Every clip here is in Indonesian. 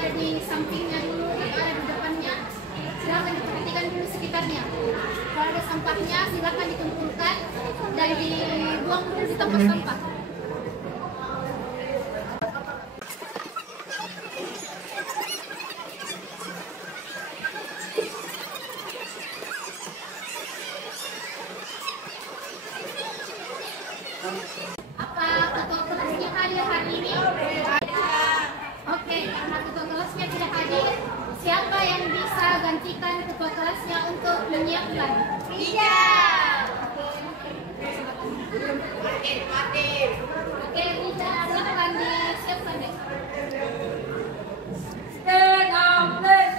ada di sampingnya dulu atau ada di depannya, silakan diperhatikan dulu sekitarnya. Kalau ada sampahnya silakan dikumpulkan dan dibuang dulu di tempat sampah. Apa ketua kelasnya hadir hari ini? Oke, karena ketua kelasnya tidak hadir, siapa yang bisa gantikan ketua kelasnya untuk menyiapkan? Rija. Oke, Rija, silakan disiapkan deh. Stand up, please.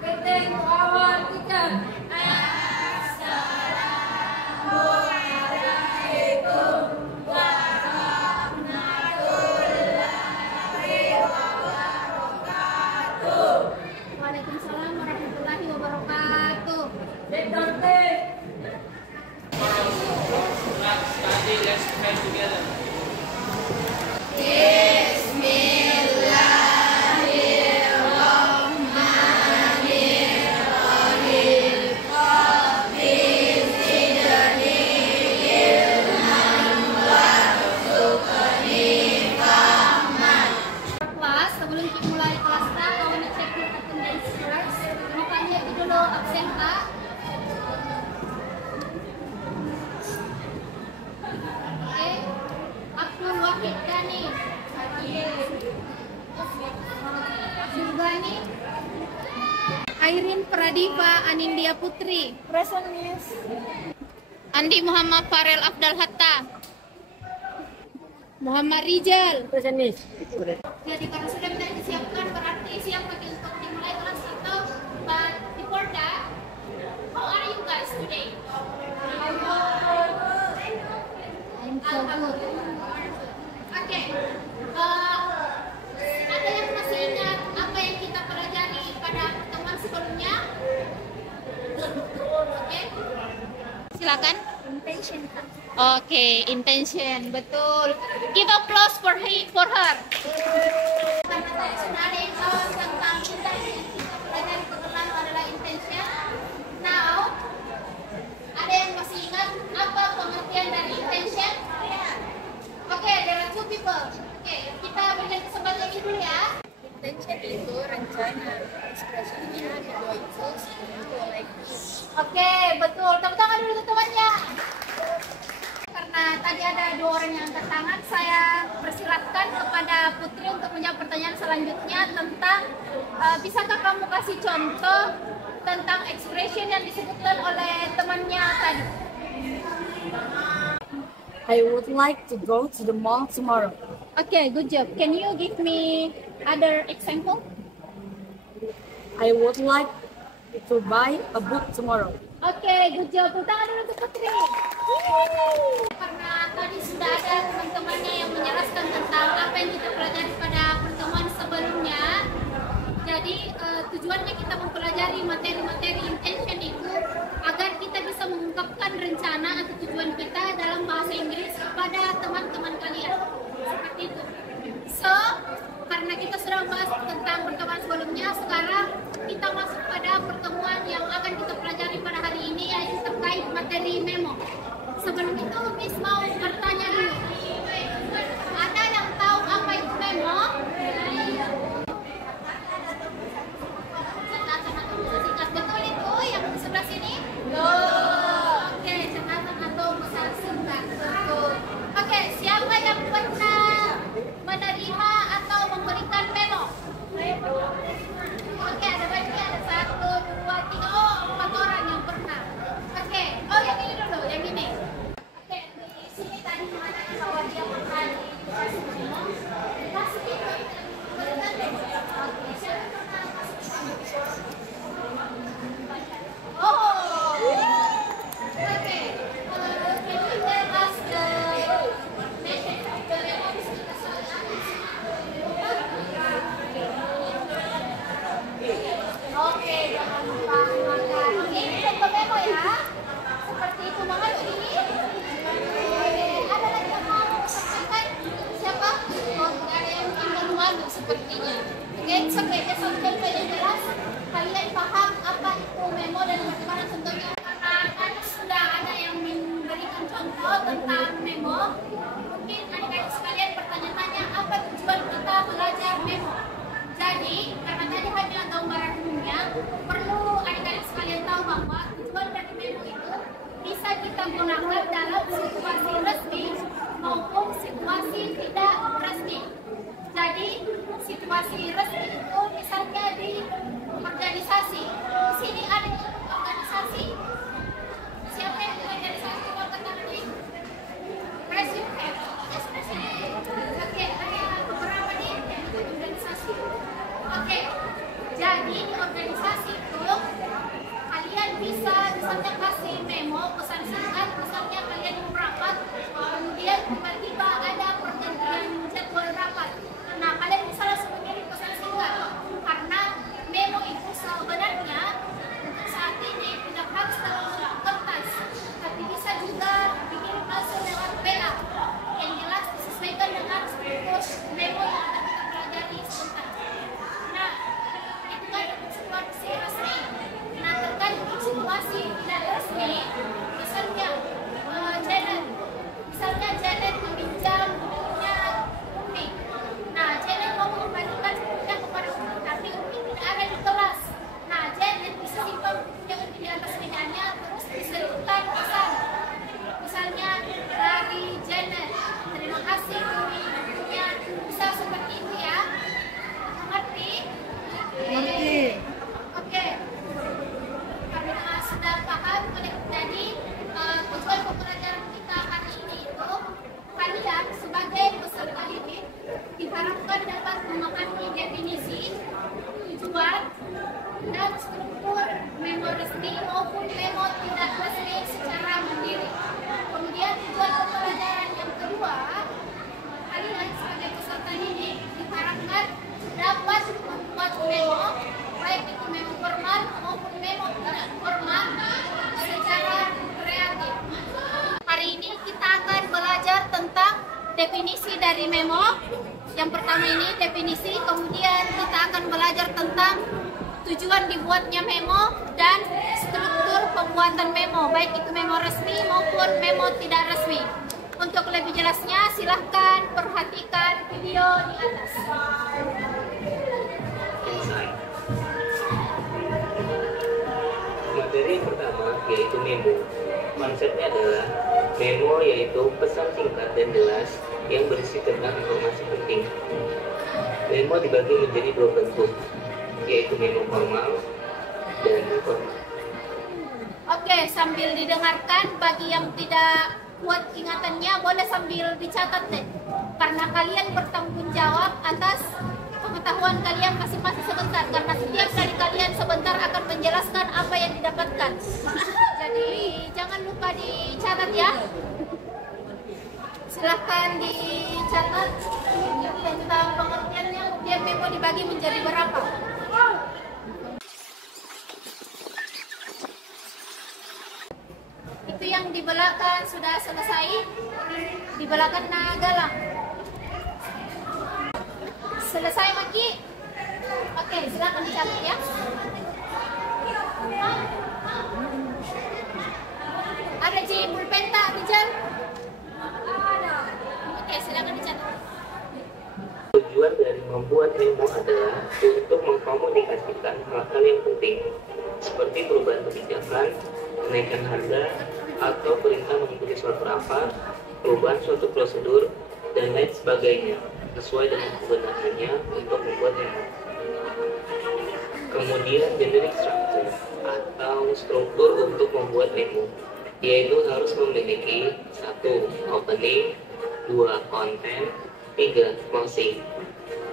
Greeting to our teacher. Waalaikumsalam warahmatullahi wabarakatuh. Let's pray together. Kelas, sebelum kita mulai kelas A, I want to check your attendance first. Maka lihat dulu absen A. Oke, Abdul Wahid Dhani, Abdul Ghani, Airin Pradipa Anindya Putri, Present, Miss. Andi Muhammad Farel Abdal Hatta, Muhammad Rijal. Present, Miss. Jadi kalau sudah bisa disiapkan berarti siap bagi untuk dimulai kelas atau but before that, how are you guys today? I'm so good. Oke, ada yang masih ingat apa yang kita pelajari pada pertemuan sebelumnya? Oke, silakan. Intention. Oke, intention, betul. Give applause for her. Karena tadi sudah ada yang tahu tentang intention, kita pelajari perkenalan adalah intention. Now, ada yang masih ingat apa pengertian dari intention? Oke, there are two people. Oke, kita berikan kesempatan ini dulu ya. Intention itu rencana, ekspresinya kedua itu like. Oke, betul. Tepuk tangan dulu teman-temannya. Karena tadi ada dua orang yang angkat tangan, saya persilakan kepada Putri untuk menjawab pertanyaan selanjutnya tentang bisakah kamu kasih contoh tentang expression yang disebutkan oleh temannya tadi. I would like to go to the mall tomorrow. Okay, good job. Can you give me other example? I would like to buy a book tomorrow. Oke, good job. Tepuk tangan dulu untuk Putri. Karena tadi sudah ada teman-temannya yang menjelaskan tentang apa yang kita pelajari pada pertemuan sebelumnya. Jadi tujuannya kita mempelajari materi-materi intention itu agar kita bisa mengungkapkan rencana atau tujuan kita dalam bahasa Inggris kepada teman-teman kalian. Seperti itu. So, karena kita sudah membahas tentang pertemuan sebelumnya, sekarang kita masuk pada pertemuan yang akan kita pelajari pada hari ini, yaitu terkait materi memo. Sebelum itu, Miss mau bertanya dulu. Ada yang tahu apa itu memo? Betul itu yang di sebelah bisa kita gunakan dalam situasi resmi maupun situasi tidak resmi. Jadi situasi resmi itu misalnya di organisasi. Di sini ada organisasi. Siapa yang di organisasi? Angkat tangan ini. Raise your hand. Especially. Oke, ada beberapa di organisasi. Oke. Jadi di organisasi itu kalian bisa misalnya kasih memo, pesan singkat, misalnya kalian mau rapat, kemudian tiba-tiba ada pergantian jadwal rapat. Nah, kalian bisa langsung mengirim pesan singkat karena memo itu sebenarnya untuk saat ini tidak harus dalam kertas, tapi bisa juga dikirim langsung lewat WA. Yang jelas disesuaikan dengan struktur memo yang akan kita pelajari sebentar. Nah, itu kan untuk situasi resmi. Nah, terkait untuk situasi tidak resmi, misalnya Janet meminjam bukunya Umi. Nah, Janet mau mengembalikan bukunya kepada Umi, tapi Umi tidak ada di kelas. Nah, Janet bisa simpan bukunya Umi di atas mejanya, terus diselipkan pesan. Misalnya dari Janet, terima kasih Umi, bukunya. Bisa seperti itu ya. Mengerti? Mengerti. Oke. Karena sudah paham, jadi tujuan pembelajaran kita hari ini itu kalian sebagai peserta didik diharapkan dapat memahami definisi, tujuan, dan struktur memo resmi maupun memo tidak resmi secara mandiri. Kemudian tujuan pembelajaran yang kedua, kalian sebagai peserta didik diharapkan dapat membuat memo, baik itu memo formal maupun memo tidak formal secara kreatif. Hari ini kita akan belajar tentang definisi dari memo. Yang pertama ini definisi, kemudian kita akan belajar tentang tujuan dibuatnya memo dan struktur pembuatan memo, baik itu memo resmi maupun memo tidak resmi. Untuk lebih jelasnya silahkan perhatikan video di atas. Materi yang pertama yaitu memo. Konsepnya adalah memo yaitu pesan singkat dan jelas yang berisi tentang informasi penting. Memo dibagi menjadi dua bentuk, yaitu memo formal dan informal. Oke, sambil didengarkan, bagi yang tidak kuat ingatannya boleh sambil dicatat deh, karena kalian bertanggung jawab atas pengetahuan kalian masing-masing sebentar, karena setiap dari kalian sebentar akan menjelaskan apa yang didapatkan. Jadi jangan lupa dicatat ya. Silahkan dicatat tentang pengertiannya, kemudian memo dibagi menjadi berapa. Itu yang di belakang sudah selesai, di belakang Nagalang. Selesai Maki? Oke, silakan dicatat ya. Ada Ji pulpenta, Rijal? Ada. Oke, silakan dicatat. Tujuan dari membuat memo adalah untuk mengkomunikasikan hal-hal yang penting, seperti perubahan kebijakan, kenaikan harga, atau perintah mengikuti suatu rapat, perubahan suatu prosedur, dan lain sebagainya, sesuai dengan kegunaannya untuk membuat memo. Kemudian generic structure atau struktur untuk membuat memo, yaitu harus memiliki 1. Opening, 2. Content, 3. Closing.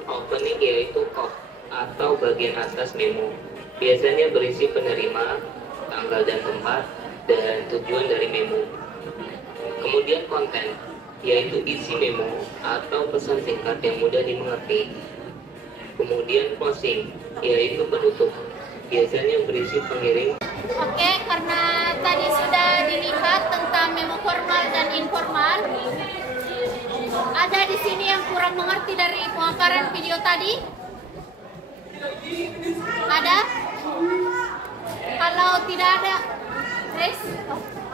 Opening yaitu top atau bagian atas memo, biasanya berisi penerima, tanggal dan tempat, dan tujuan dari memo. Kemudian konten, yaitu isi memo atau pesan singkat yang mudah dimengerti. Kemudian closing, yaitu penutup, biasanya berisi pengiring. Oke, karena tadi sudah dilihat tentang memo formal dan informal, ada di sini yang kurang mengerti dari pemaparan video tadi? Ada? Kalau tidak ada, Grace?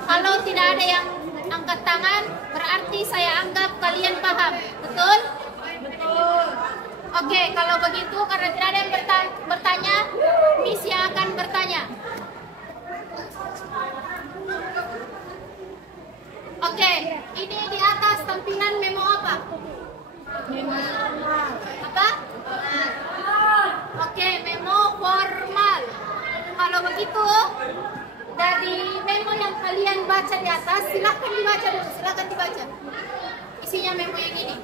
Kalau tidak ada yang angkat tangan, berarti saya anggap kalian paham. Betul? Betul. Oke, kalau begitu karena tidak ada yang bertanya, Miss yang akan bertanya. penampilan memo apa? Apa? Oke, memo formal. Kalau begitu, dari memo yang kalian baca di atas, silahkan dibaca dulu, silahkan dibaca. Isinya memo yang ini.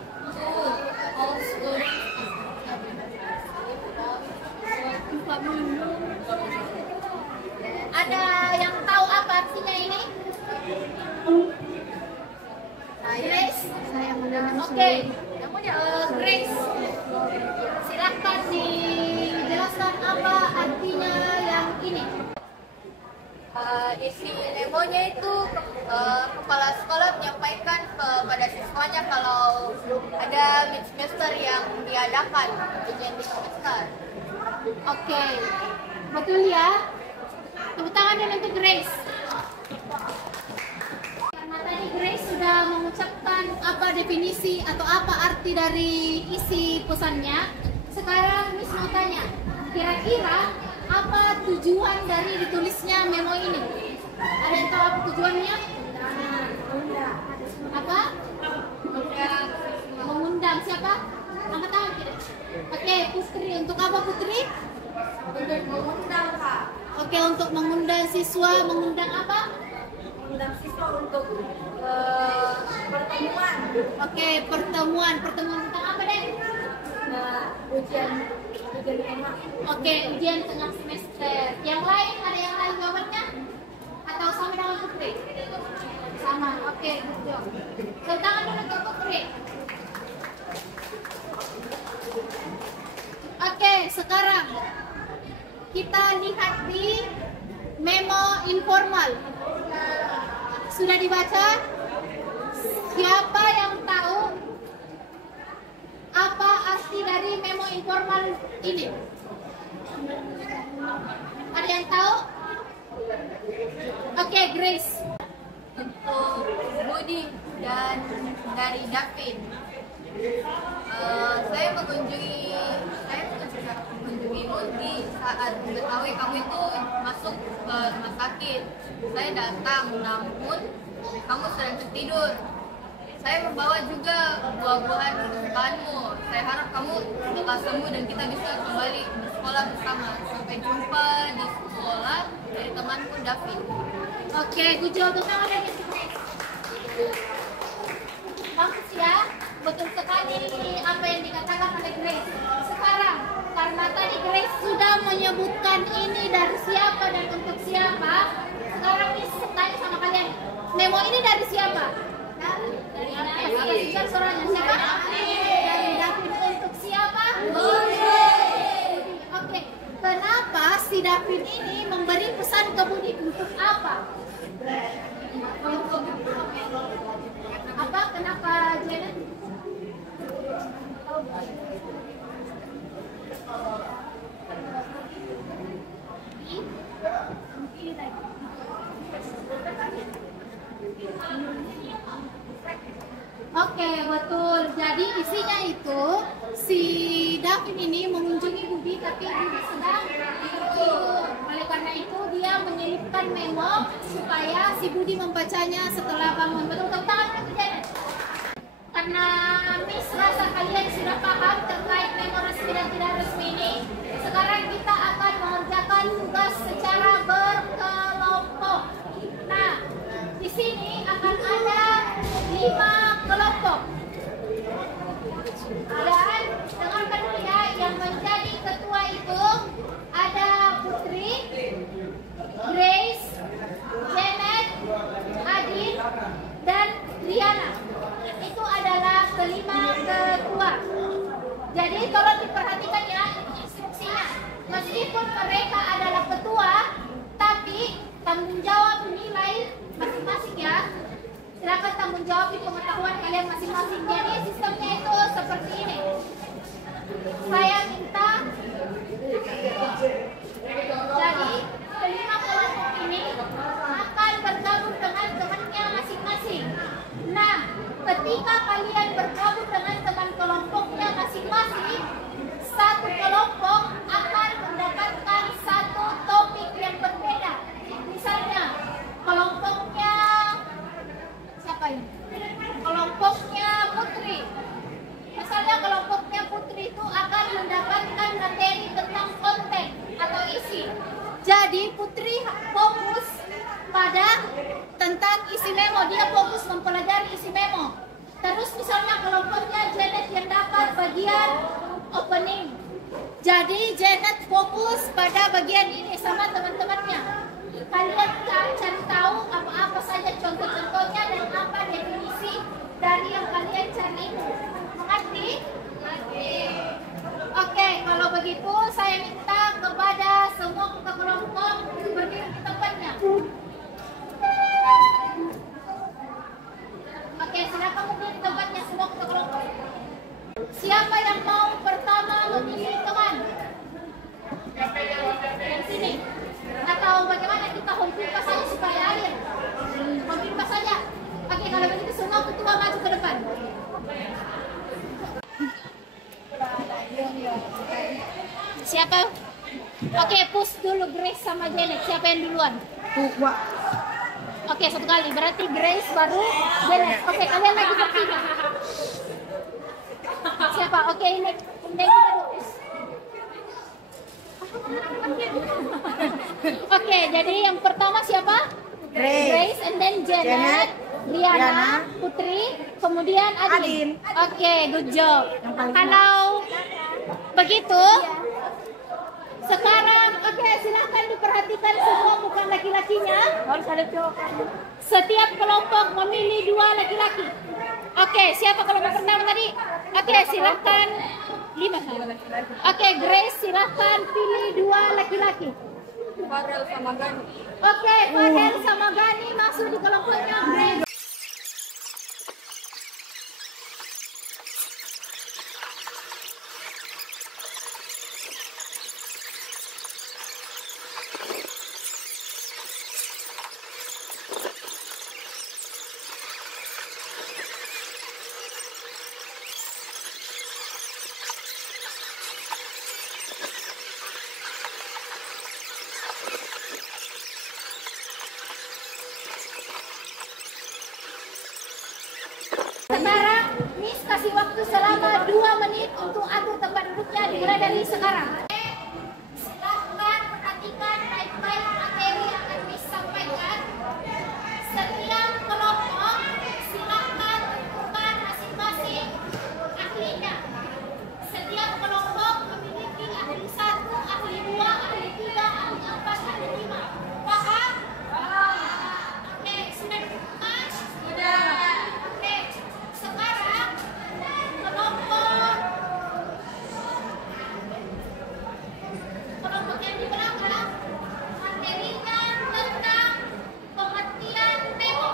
Ada yang tahu apa artinya ini? Grace? Oke. Grace. Silahkan dijelaskan apa artinya yang ini. Isi memonya itu kepala sekolah menyampaikan kepada siswanya kalau ada mid semester yang diadakan ujian di semester. Oke, betul ya. Tepuk tangan dulu untuk Grace. Karena tadi Grace sudah mengucapkan apa definisi atau apa arti dari isi pesannya. Sekarang Miss mau tanya, kira-kira apa tujuan dari ditulisnya memo ini? Ada yang tahu apa tujuannya? Apa? Mengundang siapa? Angkat tangan tidak? Oke, Putri. Untuk apa Putri? Untuk mengundang, Kak. Oke, untuk mengundang siswa, mengundang apa? Mengundang siswa untuk pertemuan. Oke, pertemuan. Pertemuan tentang apa, Den? Ujian tema. Oke, ujian tengah semester. Yang lain, ada yang lain jawabannya? Atau sama dengan Putri? Sama, oke, good job. Tepuk tangan dulu untuk Putri. Oke, sekarang kita lihat di memo informal. Sudah dibaca? Siapa yang tahu apa arti dari memo informal ini? Ada yang tahu? Oke, Grace. Untuk Budi dan dari David. Saya mengunjungi Budi saat mengetahui kamu itu masuk ke rumah sakit. Saya datang, namun kamu sedang tertidur. Saya membawa juga buah-buahan kesukaanmu. Saya harap kamu bakal sembuh dan kita bisa kembali bersekolah bersama. Sampai jumpa di sekolah dari temanku David. Oke, good job. Tangan lagi. Bagus ya. Betul sekali apa yang dikatakan oleh Grace. Sekarang, karena tadi Grace sudah menyebutkan ini dari siapa dan untuk siapa, sekarang Miss tanya sama kalian, memo ini dari siapa? Dari David. Kasih suaranya siapa? Dari David. Untuk siapa? Oke, kenapa si David ini memberi pesan ke Budi untuk apa? Apa? Kenapa Janet? Oke, betul. Jadi isinya itu si David ini mengunjungi Budi, tapi Budi sedang tidur. Oleh karena itu dia menyelipkan memo supaya si Budi membacanya setelah bangun. Betul, tepuk tangan dulu Janet. Karena Miss rasa kalian sudah paham terkait memo resmi dan tidak resmi ini, sekarang kita akan mengerjakan tugas secara berkelompok. Nah, di sini akan ada 5 kelompok. Dan dengarkan dulu ya, yang menjadi ketua itu ada Putri, Grace, Janet, Adin, dan Riana. Itu adalah kelima ketua. Jadi tolong diperhatikan ya instruksinya. Meskipun mereka adalah ketua, tapi tanggung jawab nilai masing-masing ya. Silakan tanggung jawab di pengetahuan kalian masing-masing. Jadi sistemnya itu seperti ini. Saya minta, jadi kelima kelompok ini akan bergabung dengan temannya masing-masing. Nah, ketika kalian bergabung dengan teman kelompoknya masing-masing, satu kelompok akan mendapatkan satu topik yang berbeda. Misalnya, kelompoknya siapa ini? Kelompoknya pada tentang isi memo, dia fokus mempelajari isi memo. Terus misalnya kelompoknya Janet yang dapat bagian opening, jadi Janet fokus pada bagian ini sama teman-temannya. Kalian cari tahu apa saja contoh-contohnya dan apa definisi dari yang kalian cari itu. Mengerti? Oke, kalau begitu saya minta kepada semua kelompok berdiri di tempatnya. Oke, silakan berdiri di tempatnya semua kelompok. Siapa yang mau pertama memilih teman? Yang sini. Atau bagaimana kita hompimpa saja supaya alir? Hompimpa saja. Oke, kalau begitu semua ketua maju ke depan. Siapa? Oke, push dulu Grace sama Janet. Siapa yang duluan? Oke, satu kali. Berarti Grace baru Janet. Oke, kalian lagi bertiga. Siapa? Oke, ini kita push. Oke, jadi yang pertama siapa? Grace, and then Janet, Riana, Putri, kemudian Adin. Oke, good job. Kalau begitu, sekarang oke, silahkan diperhatikan semua, bukan laki-lakinya. Harus ada cowok. Setiap kelompok memilih 2 laki-laki. Oke, siapa kelompok pertama tadi? Oke, silahkan 5. Oke, Grace, silahkan pilih 2 laki-laki. Farel sama Gani. Oke, Farel sama Gani masuk di kelompoknya Grace. Sekarang Miss kasih waktu selama 2 menit untuk atur tempat duduknya, dimulai dari sekarang. Silahkan perhatikan baik-baik materi yang akan Miss sampaikan. Setiap kelompok silahkan tentukan masing-masing ahlinya. Setiap kelompok memiliki ahli 1, ahli 2, ahli 3, ahli 4, ahli 5. Paham? Oke, sudah ditentukan? Sudah. Oke, sekarang kelompok yang di belakang materinya tentang pengertian memo.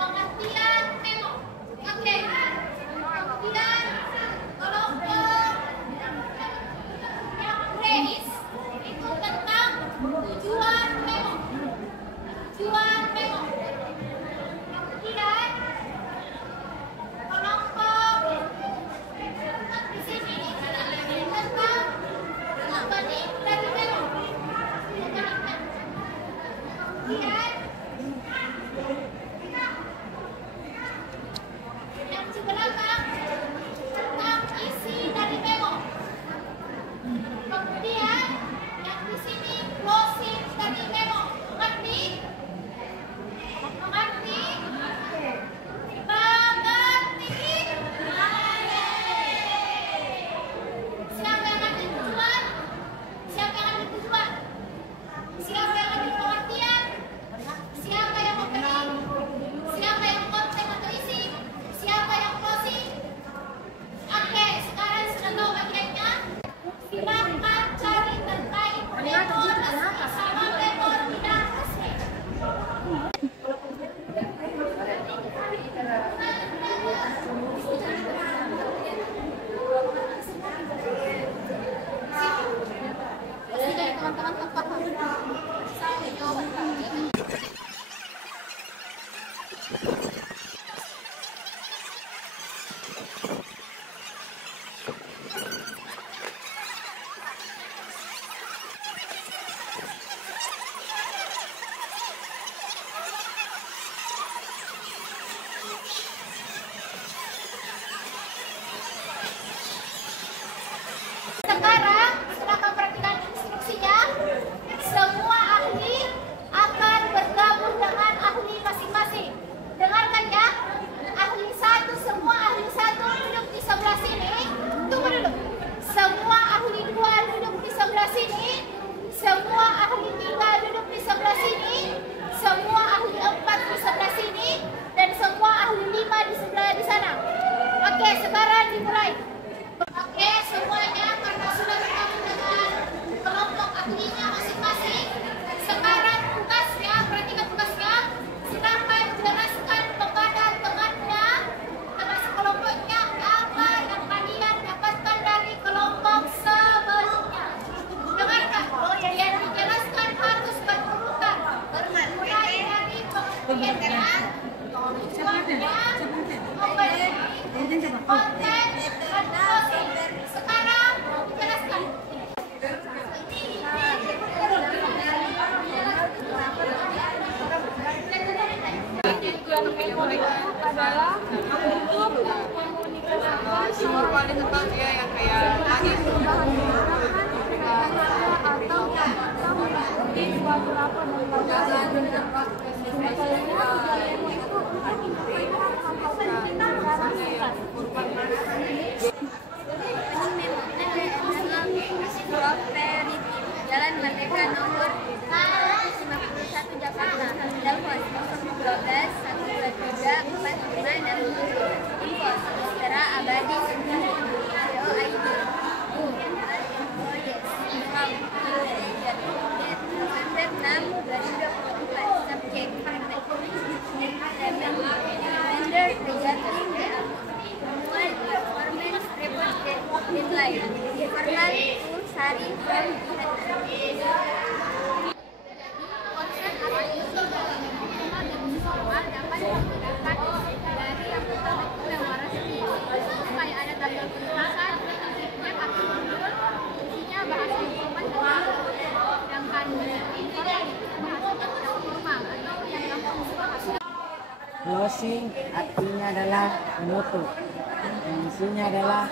Pengertian memo. Oke. Kemudian kelompok yang Grace itu tentang tujuan memo. Tujuan memo. Kemudian kelompok di sini tentang opening dari memo. Kemudian yang di belakang tentang isi dari memo. Kemudian yang di sini closing dari memo. Mengerti? Mengerti? Siapa yang ambil tujuan? Siapa yang ambil tujuan? Siapa yang ambil pengertian? Sekarang jelaskan. Tujuan memo itu adalah untuk Normal tentang dia yang kayak tadi atau di suatu rapat dan Jalan Merdeka nomor 151 Jakarta, telepon 012 123 45 dan 7. Info secara abadi ID. November 6 2024. Subjek Calendar Regarding Annual Performance Report Deadline. Formal to Sari from Konsep apa itu minimal dan formal dapat dibedakan dari yang pertama itu memo resmi. Supaya ada tanggal penugasan, yang akan muncul isinya bahasa informal dan baku. Sedangkan informal bahasanya tidak formal atau yang gampang dipahami. Closing artinya adalah menutup. Yang isinya adalah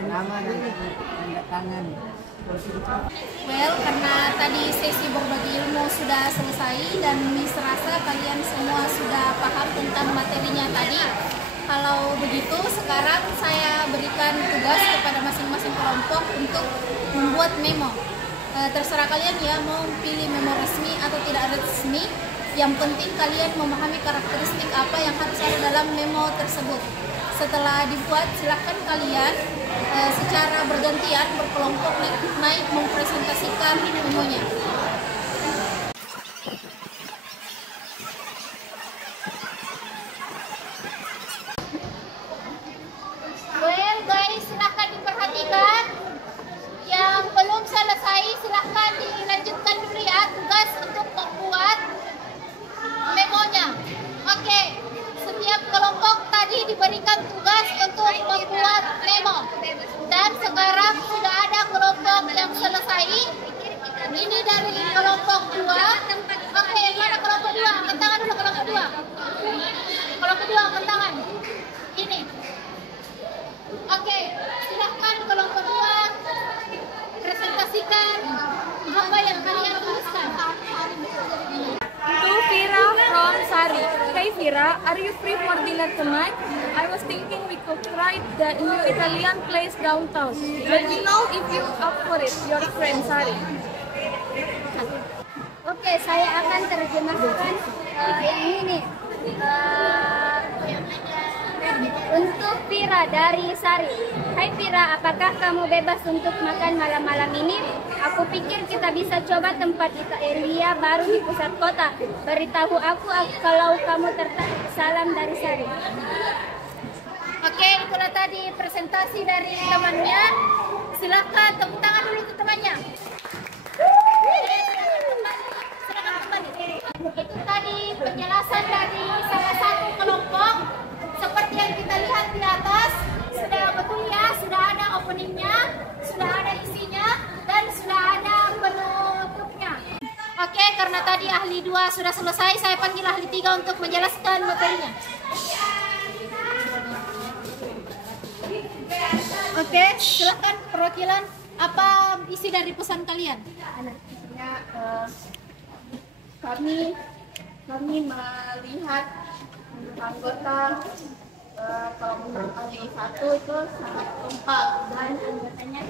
nama dan tanda tangan. Well, karena tadi sesi berbagi ilmu sudah selesai dan Miss rasa kalian semua sudah paham tentang materinya tadi. Kalau begitu, sekarang saya berikan tugas kepada masing-masing kelompok untuk membuat memo. Terserah kalian ya, mau pilih memo resmi atau tidak resmi. Yang penting kalian memahami karakteristik apa yang harus ada dalam memo tersebut. Setelah dibuat, silahkan kalian secara bergantian berkelompok naik mempresentasikan memonya. Well guys, silahkan diperhatikan. Yang belum selesai silahkan dilanjutkan dulu ya, tugas untuk membuat memonya. Oke, setiap kelompok tadi diberikan tugas untuk membuat memo. Dan sekarang sudah ada kelompok yang selesai. Ini dari kelompok 2. Oke, mana kelompok 2? Angkat tangan dulu kelompok 2. Kelompok 2 angkat tangan. Ini. Oke, silahkan kelompok 2 presentasikan apa yang kalian tuliskan. To Vira from Sari. Hey Vira, are you free for dinner tonight? I was thinking we could try the new Italian place downtown. Let me know if you up for it. Your friend Sari. Oke, saya akan terjemahkan yang ini. Untuk Vira dari Sari. Hai Vira, apakah kamu bebas untuk makan malam-malam ini? Aku pikir kita bisa coba tempat Italia baru di pusat kota. Beritahu aku kalau kamu tertarik. Salam dari Sari. Oke, itulah tadi presentasi dari temannya. Silahkan tepuk tangan dulu untuk temannya. Silakan kembali. Itu tadi penjelasan dari salah satu kelompok. Seperti yang kita lihat di atas, sudah betul ya, sudah ada openingnya, sudah ada isinya, dan sudah ada penutupnya. Oke, karena tadi ahli 2 sudah selesai, saya panggil ahli 3 untuk menjelaskan materinya. Oke, silakan perwakilan, apa isi dari pesan kalian? Kami melihat anggota kalau menurut ahli 1 itu sangat kompak dan anggotanya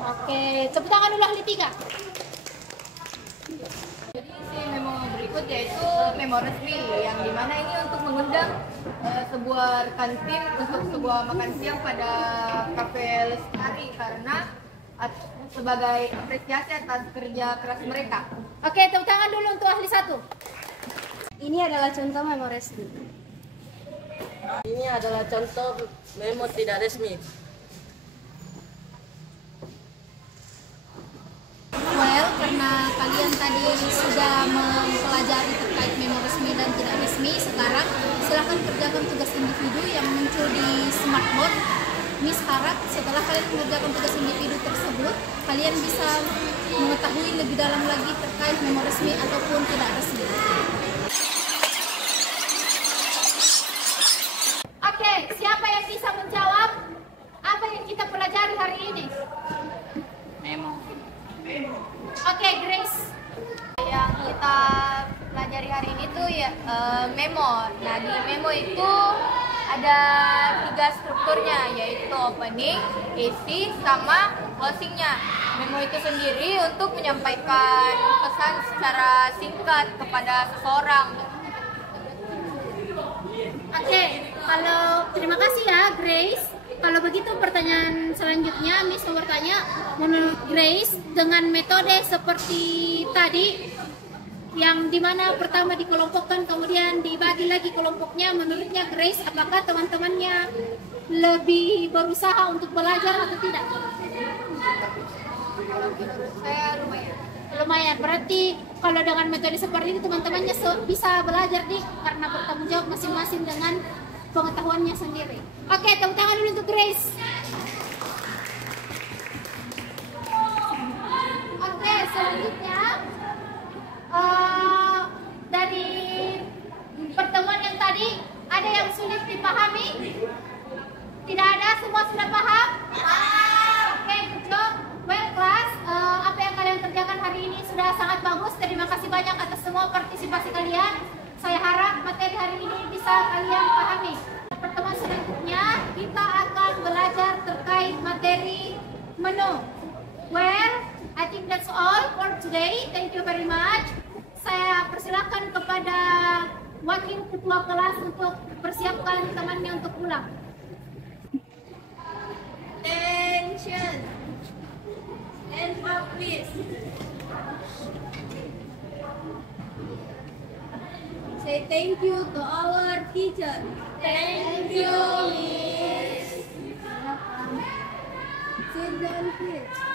Oke, tepuk tangan dulu ahli 3. Jadi si memo berikut yaitu memo resmi yang dimana ini untuk mengundang sebuah rekan tim untuk sebuah makan siang pada Cafe Lestari karena sebagai apresiasi atas kerja keras mereka. Oke, tepuk tangan dulu untuk ahli 1. Ini adalah contoh memo resmi. Ini adalah contoh memo tidak resmi. Well, karena kalian tadi sudah mempelajari terkait memo resmi dan tidak resmi. Sekarang silahkan kerjakan tugas individu yang muncul di smartboard. Miss harap setelah kalian mengerjakan tugas individu tersebut, kalian bisa mengetahui lebih dalam lagi terkait memo resmi ataupun tidak resmi. Oke, siapa yang bisa menjawab apa yang kita pelajari hari ini? Memo. Oke, Grace. Yang kita pelajari hari ini tuh ya memo. Nah, di memo itu ada 3 strukturnya, yaitu opening, isi, sama closingnya. Memo itu sendiri untuk menyampaikan pesan secara singkat kepada seseorang. Oke, kalau terima kasih ya Grace. Kalau begitu pertanyaan selanjutnya Miss mau bertanya, menurut Grace dengan metode seperti tadi yang dimana pertama dikelompokkan kemudian dibagi lagi kelompoknya, menurutnya Grace apakah teman-temannya lebih berusaha untuk belajar atau tidak? Menurut saya lumayan. Lumayan, berarti kalau dengan metode seperti itu teman-temannya bisa belajar karena bertanggung jawab masing-masing dengan pengetahuannya sendiri. Oke, tepuk tangan dulu untuk Grace. Oke, selanjutnya dari pertemuan yang tadi ada yang sulit dipahami? Tidak ada, semua sudah paham? Oke, good job. Well class, apa yang kalian kerjakan hari ini sudah sangat bagus. Terima kasih banyak atas semua partisipasi kalian. Saya harap materi hari ini bisa kalian pahami. Pertemuan selanjutnya kita akan belajar terkait materi menu. Well, I think that's all for today. Thank you very much. Saya persilakan kepada wakil ketua kelas untuk persiapkan temannya untuk pulang. Attention and please. Say thank you to our teacher. Thank you, Miss. Sit down, please.